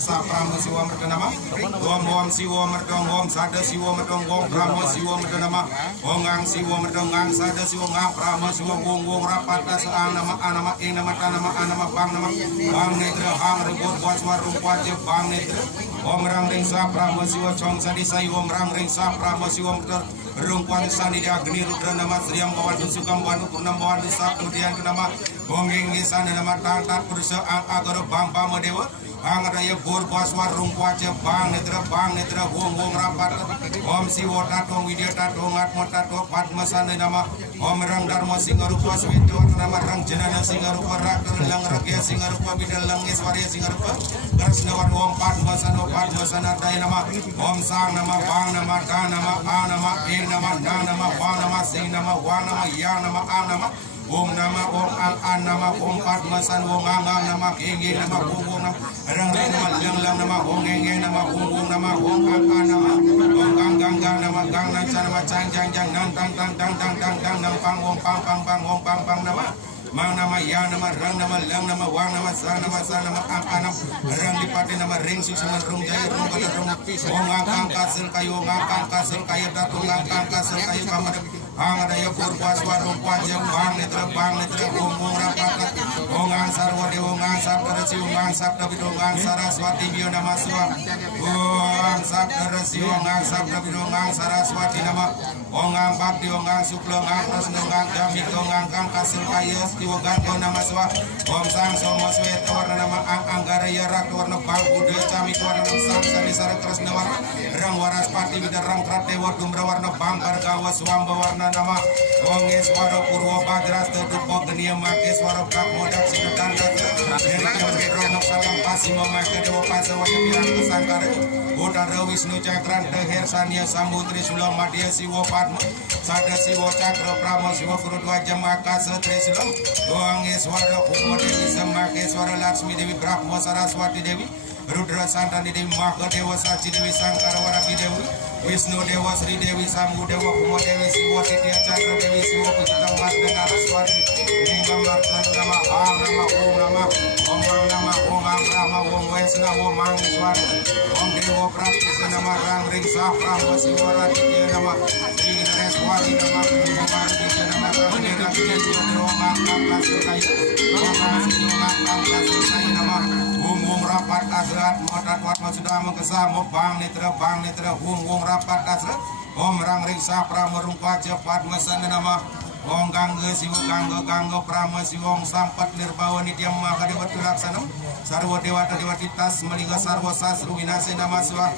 Sa Prama Siwa Mertanama Om Siwa Mertong Om Sada Siwa Mertong Om Prama Siwa Mertanama Om Ang Siwa Mertong Ang Sada Siwa Ang Prama Siwa Wong Rapata Sa Anama Ing Nama Tanama Anama Bang Nama Bang Netra Hang Rebut Waswa Rumpwa Je Bang Netra Om Rang Ring Sa Prama Siwa Chong Sadi Sai Om Rang Ring Sa Prama Siwa Mertong Rungkwan Sani Dia Agni Rudra Nama Sriam Bawan Sukam Bawan Purnam Bawan Dusa Kemudian Nama Bongeng di sana Nama Tang Tat Purusa Ang Agaro Bang Bang Dewa Ang Raya Bur Baswar Rungkwa Je Bang Netra Wong Rapat Om Siwo Tato Widya Tato Ngatmo Tato Padma Sana Nama Om Rang Dharma Singarupa Swito Nama Rang Jenana Singarupa Rakar Lang Rakyat Singarupa Bidal Lang Iswarya Singarupa Krasnawan Om Padma Sana Daya Nama Om Sang Nama Bang Nama Da Nama A Nama Ing Nama Da Nama Ba Nama Sing Nama Wa Nama Ya Nama A Nama Om Nama Om An Nama Om Padma San Om Ang Nama Ing Nama Om Nama Rang Nama Lang Nama Om Ing Nama Om Nama Om An Nama Om Gang Nama Gang Nan Nama Chang Nan Tang Nam Pang Om Pang Nama Mang Nama Ya Nama Rang Nama Lang Nama Wang Nama Sa Nama Ang Anam Rang Dipati Nama Ring Susuman Rung Jaya Rung Bala Rung Om Ang Kasel Kayu Ang Kasel Kayu Datung Ang Kasel Kayu Kamar Ang Daya Purwa Swarung Kwaja Bang Netra Om Rapat Om Ang Sarwa Dewa Ang Saptarasi Om Ang Saptabid Om Ang Saraswati Bio Nama Swa Om Saptarasi Om Ang Saptabid Om Ang Saraswati Nama Om Ang Bakti Om Ang Sukla Ang Prasna Ang Jamik Om Ang Kasel Kayu Tiwa Ganto Nama Swa Om Sang Somo Sweta Warna Nama Ang Anggaraya Rak Warna Bang Buddha Jamik Warna Sang Sani Sara Krasna Warna Rang Waras Pati Bidar Rang Krate Wadumra Warna Bang Bargawa Swamba Warna Nama Om Eswara Purwa Badras Terdupo Genia Make Swara Kak Modak Sinutan Dari Kemke Ronok Salam Pasi Memake Dewa Pasawaya Bilang Kesangkara Utara Wisnu Cakran Teher Sania Sambutri Sulam Madya Siwo Padma Sada Siwo Cakra Prama Siwo Kurudwa Jamaka Setri Sulam Om Eswara Purwa Dewi Semake Swara Laksmi Dewi Brahma Saraswati Dewi Rudra Santani Dewi Maka Dewa Sachi Dewi Sangkara Warabi Dewi Wisnu Dewa Sri Dewi Sambu Dewa Kuma Dewi Siwa Titya Cakra Dewi Siwa Pujitam Mas Dengan Raswati Lingam Lartan Nama Ang Nama Om Nama Om Ang Rama Om Wesna Om Ang Iswara Om Dewa Praktisa Nama Rang Ring Sah Prama Siwa Raditya Nama Sri Reswati Nama Om Raditya Nama Rang Ring Siwa Dewa Ang Kasih Kayu Om Ang Siwa Ang Kasih Kayu Nama Wong Rapat Asrat Modat Watma Sudah Mengkesah Bang Netra Wong Rapat Asrat Om Rang Ring Sah Prama Rungkwa Cepat Mesana Nama Om Gangga Siwa Gangga Prama Siwong Sampat Nirbawa Nitya Maka Dewa Tulaksanam Sarwa Dewata Dewatitas Meliga Sarwa Sasru Winase Nama Swa